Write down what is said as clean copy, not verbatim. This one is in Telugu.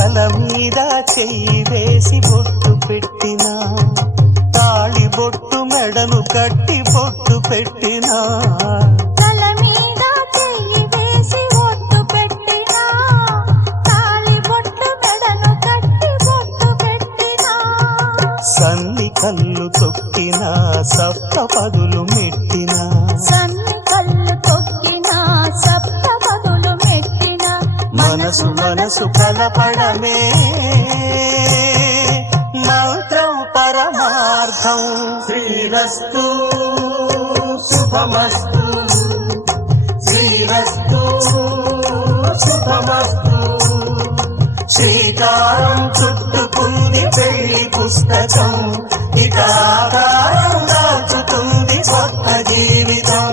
తల మీద చెయ్యి వేసి బొట్టు పెట్టినా, తాళి బొట్టు మెడను కట్టి బొట్టు పెట్టినా, తల మీద చెయ్యి వేసి బొట్టు పెట్టినా, తాళి బొట్టు మెడను కట్టి బొట్టు పెట్టినా, సన్ని కళ్ళు తొక్కినా సప్త పదులు మెట్టినా, సన్ని కళ్ళు తొక్కినా సప్త పదులు మెట్టినా, మనసు మనసు కలపడమే మంత్రం పరమార్థం. శ్రీరస్తు శుభమస్తు, శ్రీరస్తు శుభమస్తు. శ్రీకారం చుట్టుకుంది పెళ్లి పుస్తకం, ఇక ఆకారం దాచుతుంది కొత్త జీవితం.